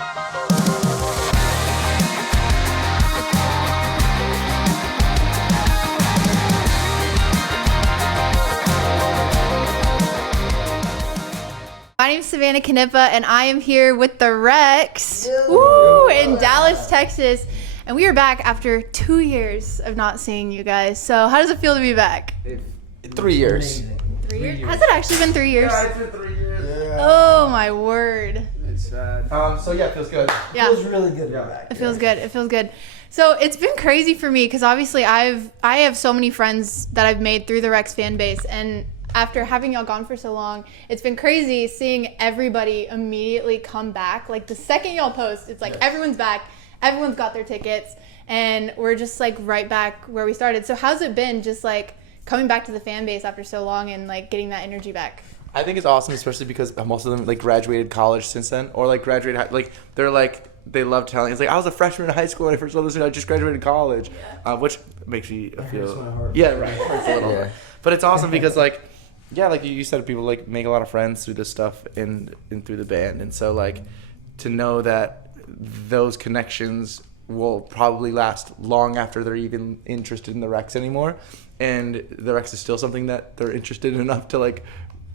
My name is Savannah Knippa, and I am here with the Rex in Dallas, Texas. And we are back after 2 years of not seeing you guys. So how does it feel to be back? 3 years. 3 years? Has it actually been 3 years? Yeah, it's been 3 years. Yeah. Oh my word. It's sad. So yeah, it feels good. Yeah. It feels really good to be back. It feels good. It feels good. So it's been crazy for me because obviously I have so many friends that I've made through the Rex fan base, and after having y'all gone for so long, it's been crazy seeing everybody immediately come back. Like the second y'all post, it's like everyone's back, everyone's got their tickets, and we're just like right back where we started. So how's it been just like coming back to the fan base after so long and like getting that energy back? I think it's awesome, especially because most of them like graduated college since then, or like graduated like they love telling. It's like I was a freshman in high school when I first listened. I just graduated college, which makes me feel my heart. yeah, right, hurts a little. But it's awesome because like you said, people like make a lot of friends through this stuff and through the band, and so like to know that those connections will probably last long after they're even interested in the Rex anymore, and the Rex is still something that they're interested in enough to like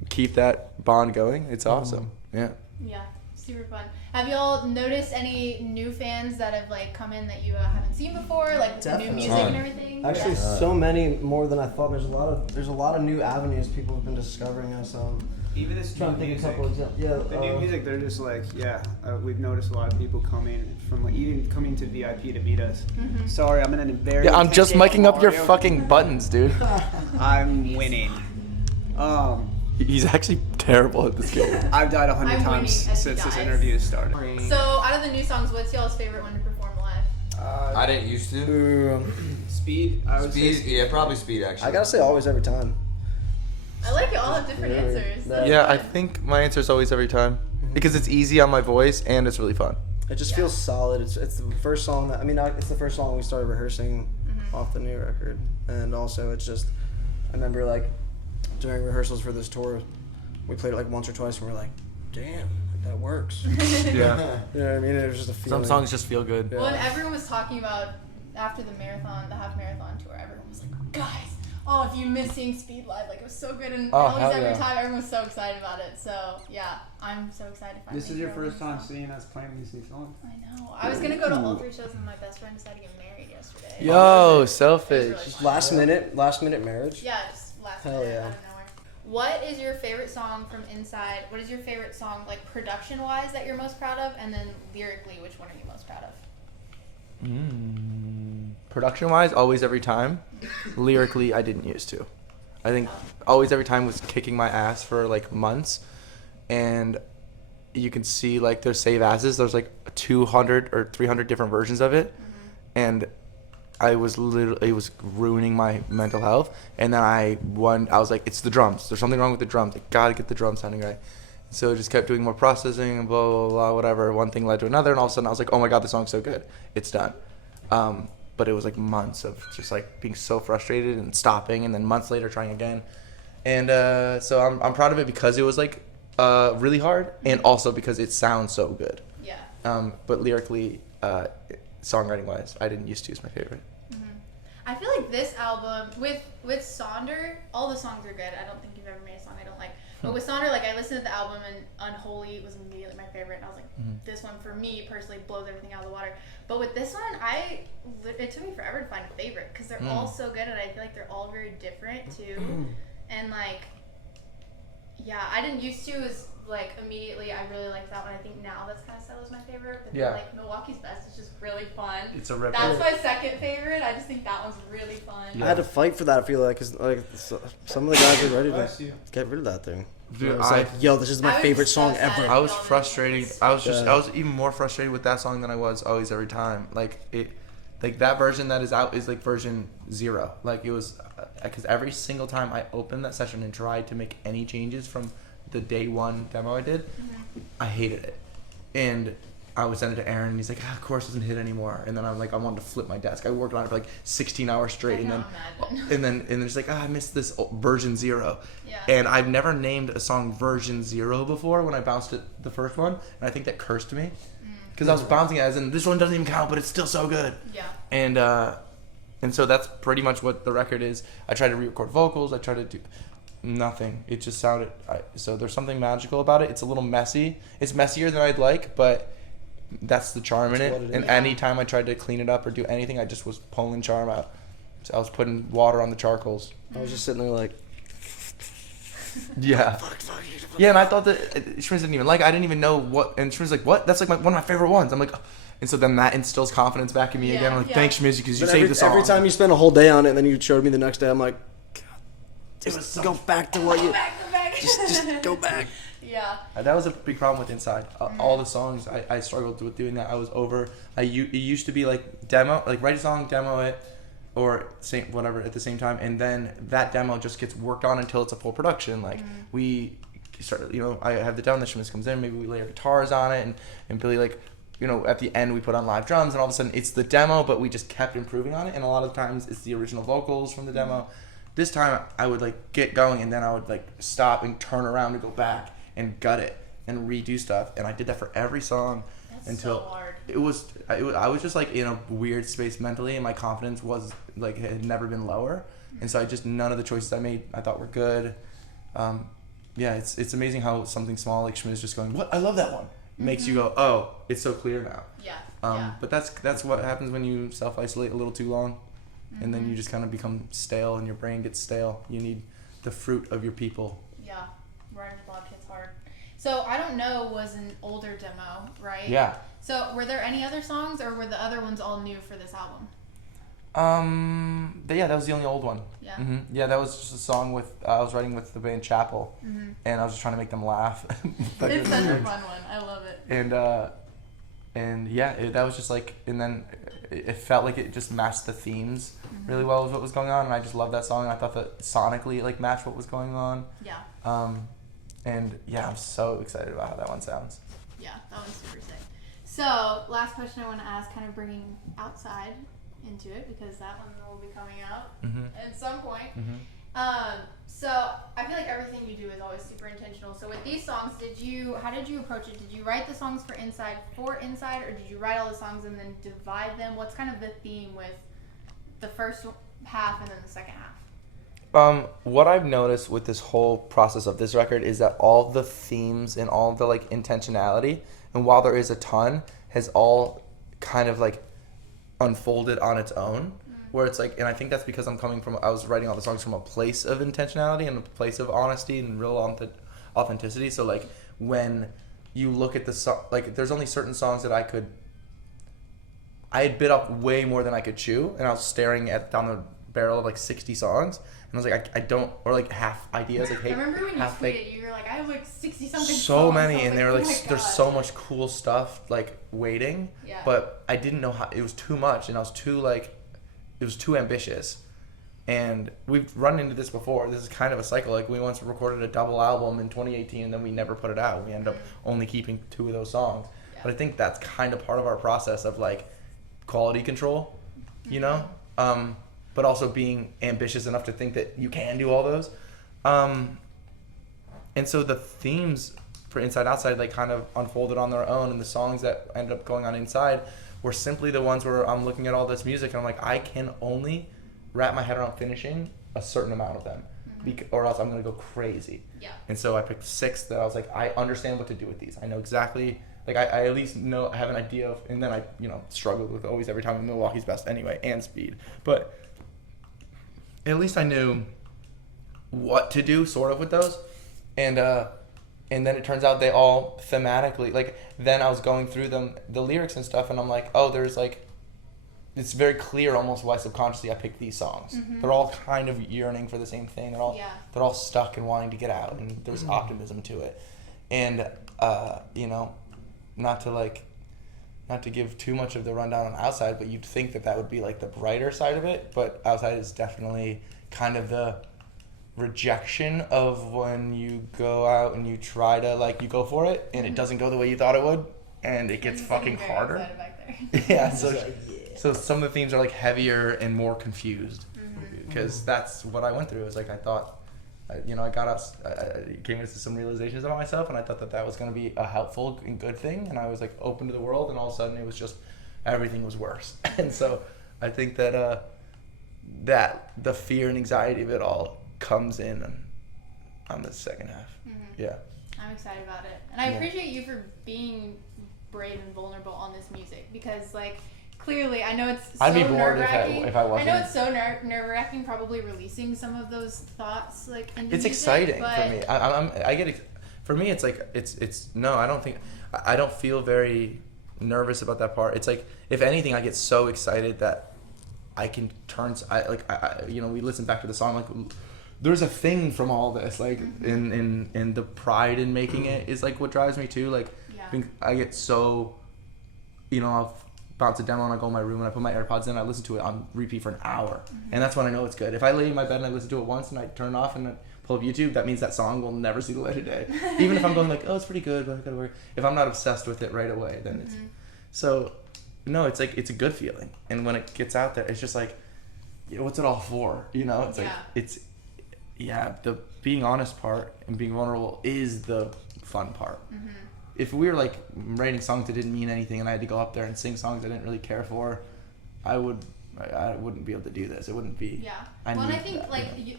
keep that bond going. It's awesome. Yeah. Yeah, super fun. Have y'all noticed any new fans that have like come in that you haven't seen before, like with the new music and everything? Actually, so many more than I thought. There's a lot of new avenues people have been discovering us. Even this Trying to think of a couple examples. Yeah, the new music, they're just like, we've noticed a lot of people coming from like even coming to VIP to meet us. Mm-hmm. Sorry, I'm in a very Yeah, I'm just miking up your Mario. fucking buttons, dude. I'm winning. He's actually terrible at this game. I've died 100 I'm times winning as he since this dies. interview started. So out of the new songs, what's y'all's favorite one to perform live? I didn't used to. Speed. I would say Speed, yeah, probably speed actually. I gotta say, always every time. I like it. All have different answers. That's Yeah, I fun. think my answer is always every time because it's easy on my voice and it's really fun. It just feels solid. It's the first song that it's the first song we started rehearsing off the new record, and also it's just I remember like during rehearsals for this tour, we played it like once or twice, and we're like, damn, that works. Yeah. You know what I mean? It was just a feeling. Some songs just feel good. Yeah. Well, and everyone was talking about after the half marathon tour. Everyone was like, guys. Oh, if you miss seeing Speed live, like it was so good, and always hell every yeah. time everyone was so excited about it. So yeah, I'm so excited. To This is your finally first hear all time these seeing us playing these new songs. songs. I know. I was gonna go to all 3 shows, and my best friend decided to get married yesterday. Yo, It was selfish. really fun. Last minute marriage. Yeah, just last Hell minute yeah. out of nowhere. What is your favorite song from Inside? What is your favorite song, like production-wise, that you're most proud of, and then lyrically, which one are you most proud of? Production wise, always every time. Lyrically, I didn't used to. I think always every time was kicking my ass for like months, and you can see like there's save asses. There's like 200 or 300 different versions of it, and I was literally, it was ruining my mental health. And then I was like, it's the drums. There's something wrong with the drums. I gotta get the drums sounding right. So I just kept doing more processing and blah, blah, blah, whatever. One thing led to another, and all of a sudden I was like, oh my God, this song's so good. It's done. But it was like months of just like being so frustrated and stopping, and then months later trying again. And so I'm proud of it because it was like really hard, and also because it sounds so good. Yeah. But lyrically, songwriting wise, I didn't used to is my favorite. I feel like this album with Sonder, all the songs are good. I don't think you've ever made a song I don't like. But with Sonder, like I listened to the album, and Unholy was immediately my favorite. And I was like, this one for me personally blows everything out of the water. But with this one, it took me forever to find a favorite because they're all so good, and I feel like they're all very different too. And like, yeah, I didn't used to is like immediately I really liked that one. I think now that's kind of settled as my favorite. But Yeah. then, like Milwaukee's Best is just really fun. It's a ripper. That's my second favorite. I just think that one's really fun. I had to fight for that. I feel like, cause like some of the guys are ready to get rid of that thing. Dude, It's like, yo, this is my I was favorite so song sad. ever. I was frustrated. I was Yeah. I was even more frustrated with that song than I was always every time. Like that version that is out is like version 0. Like it was, because every single time I opened that session and tried to make any changes from the day one demo I did, I hated it. And I would send it to Aaron, and he's like, chorus doesn't hit anymore. And then I'm like, I wanted to flip my desk. I worked on it for like 16 hours straight, and then it's like, I missed this version 0. Yeah. And I've never named a song version 0 before when I bounced it the first one, and I think that cursed me because I was bouncing it as in this one doesn't even count, but it's still so good. Yeah. And so that's pretty much what the record is. I tried to re-record vocals. I tried to do nothing. It just sounded. So there's something magical about it. It's a little messy. It's messier than I'd like, but that's the charm in it. And any time I tried to clean it up or do anything, I just was pulling charm out. So I was putting water on the charcoals. I was just sitting there like, yeah. Yeah, and I thought that Schmiz didn't even like it. I didn't even know what. And Schmiz like, what? That's like one of my favorite ones. I'm like, oh. And so then that instills confidence back in me again. I'm like, thanks, Schmiz, because you saved the song. Every time you spend a whole day on it, and then you showed me the next day, I'm like, Just go back to what you. Just go back. Yeah. That was a big problem with Inside. All the songs, I struggled with doing that. I was over. It used to be like demo, like write a song, demo it, or same whatever at the same time, and then that demo just gets worked on until it's a full production. Like we start, I have the demo that Schmiz comes in, maybe we lay our guitars on it, and Billy like, at the end we put on live drums, and all of a sudden it's the demo, but we just kept improving on it, and a lot of times it's the original vocals from the demo. This time I would like get going, and then I would like stop and turn around and go back and gut it and redo stuff, and I did that for every song. That's until so hard. I was just like in a weird space mentally, and my confidence was like had never been lower, and so none of the choices I made I thought were good. It's amazing how something small like Schmiz just going, what, I love that one, makes you go, oh, it's so clear now. But that's what happens when you self-isolate a little too long, and then you just kind of become stale, and your brain gets stale. You need the fruit of your people. Yeah, writing a block hits hard. So I Don't Know was an older demo, right? Yeah. So were there any other songs, or were the other ones all new for this album? That was the only old one. Yeah. Yeah, that was just a song I was writing with the band Chapel, and I was just trying to make them laugh. It's such a fun one. I love it. That was just like, and then it felt like it just matched the themes really well with what was going on, and I just loved that song, and I thought that sonically it like matched what was going on. Yeah. I'm so excited about how that one sounds. Yeah, that one's super sick. So, last question I want to ask, kind of bringing outside into it, because that one will be coming out at some point. So I feel like everything you do is always super intentional. So with these songs, how did you approach it? Did you write the songs for Inside, or did you write all the songs and then divide them? What's kind of the theme with the first half and then the second half? What I've noticed with this whole process of this record is that all the themes and all the like intentionality, and while there is a ton, has all kind of like unfolded on its own. Where it's like, and I think that's because I was writing all the songs from a place of intentionality and a place of honesty and real authenticity. So like when you look at the song, like there's only certain songs that I had bit off way more than I could chew, and I was staring down the barrel of like 60 songs, and I was like, I don't, or like half ideas, like, hey, I remember when you half tweeted, you were like, I have like 60 something so songs. many, and they were like, oh my there's God. so much cool stuff like waiting, but I didn't know how, it was too much, and it was too ambitious. And we've run into this before. This is kind of a cycle. Like we once recorded a double album in 2018, and then we never put it out. We ended up only keeping 2 of those songs. But I think that's kind of part of our process of like quality control, but also being ambitious enough to think that you can do all those. And so the themes for Inside Outside like kind of unfolded on their own, and the songs that ended up going on Inside were simply the ones where I'm looking at all this music and I'm like, I can only wrap my head around finishing a certain amount of them, or else I'm gonna go crazy. Yeah. And so I picked 6 that I was like, I understand what to do with these. I know exactly, like I at least know, I have an idea of, and then I struggled with Always Every Time in Milwaukee's Best anyway, and Speed. But at least I knew what to do sort of with those, and then it turns out they all thematically, like, then I was going through the lyrics and stuff, and I'm like, oh, there's like, it's very clear almost why subconsciously I picked these songs. They're all kind of yearning for the same thing. They're all stuck and wanting to get out, and there's optimism to it. And not to give too much of the rundown on Outside, but you'd think that would be like the brighter side of it, but Outside is definitely kind of the rejection of when you go out and you try to, like, you go for it and it doesn't go the way you thought it would, and it gets He's fucking getting very harder. excited back there. Yeah, so some of the themes are like heavier and more confused, because that's what I went through. It was like I thought, I got us, I came into some realizations about myself, and I thought that was going to be a helpful and good thing, and I was like open to the world, and all of a sudden it was just everything was worse. And so I think that that the fear and anxiety of it all comes in on the second half. Yeah. I'm excited about it, and I Yeah. appreciate you for being brave and vulnerable on this music, because like clearly I know it's so I'd be bored nerve-wracking. if I wasn't. I know it's so nerve-wracking probably releasing some of those thoughts like into It's music, exciting but for me. I get for me it's like it's no, I don't think I don't feel very nervous about that part. It's like if anything I get so excited that I can turn we listen back to the song like there's a thing from all this like in the pride in making it is like what drives me too. Like I get so I'll bounce a demo and I go in my room and I put my AirPods in, I listen to it on repeat for an hour, and that's when I know it's good. If I lay in my bed and I listen to it once and I turn it off and I pull up YouTube, that means that song will never see the light of day. Even if I'm going like, oh, it's pretty good, but I gotta work. If I'm not obsessed with it right away, then it's so. No, it's like it's a good feeling, and when it gets out there, it's just like, what's it all for? It's like it's the being honest part and being vulnerable is the fun part. If we were like writing songs that didn't mean anything and I had to go up there and sing songs I didn't really care for, I wouldn't be able to do this. It wouldn't be. Yeah. And I think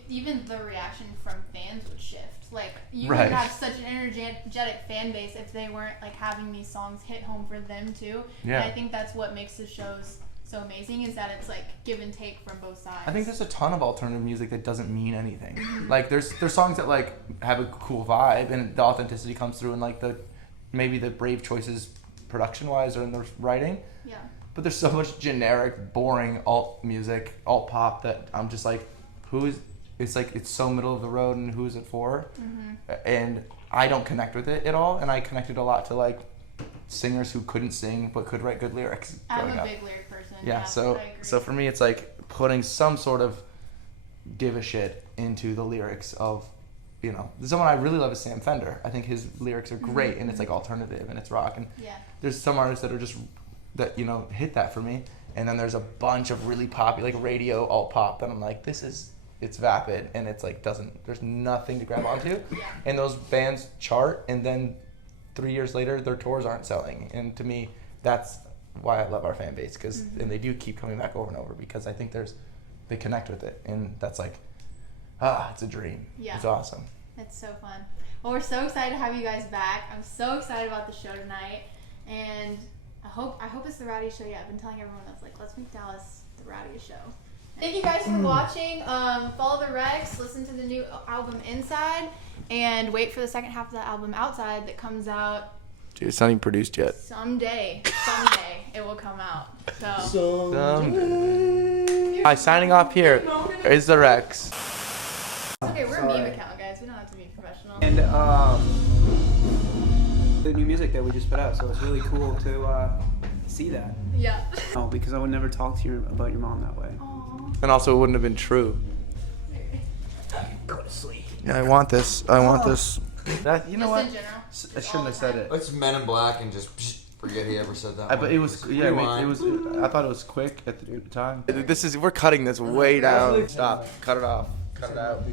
even the reaction from fans would shift. Like you Right. would have such an energetic fan base if they weren't like having these songs hit home for them too. Yeah. And I think that's what makes the shows so amazing, is that it's like give and take from both sides. I think there's a ton of alternative music that doesn't mean anything. Like there's songs that like have a cool vibe and the authenticity comes through, and like maybe the brave choices production wise or in the writing. Yeah. But there's so much generic, boring alt music, alt pop that I'm just like, it's like it's so middle of the road, and who's it for? And I don't connect with it at all, and I connected a lot to like singers who couldn't sing but could write good lyrics. I'm growing a up. big lyric person. Yeah, I so agree. for me it's like putting some sort of give a shit into the lyrics of someone I really love is Sam Fender. I think his lyrics are great, and it's like alternative and it's rock, and there's some artists that are just that hit that for me, and then there's a bunch of really popular like radio alt pop that I'm like, it's vapid, and it's like there's nothing to grab onto, and those bands chart, and then 3 years later their tours aren't selling, and to me that's why I love our fan base, because and they do keep coming back over and over, because I think they connect with it, and that's like it's a dream. It's awesome. It's so fun. Well, we're so excited to have you guys back. I'm so excited about the show tonight, and I hope it's the rowdiest show yet. I've been telling everyone that's like, let's make Dallas the rowdiest show. Thank you guys for watching. Follow the Rex, listen to the new album Inside, and wait for the second half of the album Outside that comes out Dude, it's not even produced yet. someday. Someday it will come out. Hi, signing off here is the Rex. It's okay, we're a meme account, guys. We don't have to be professional. And the new music that we just put out, so it's really cool to see that. Yeah. Oh, because I would never talk to you about your mom that way. Aww. And also it wouldn't have been true. Go to sleep. Yeah, I want this. That, you know Just what? in general. I shouldn't have said it. Let's Men in Black and just forget he ever said that. But it was Rewind. it was. I thought it was quick at the time. We're cutting this way down. Stop. Cut it off. Cut it out.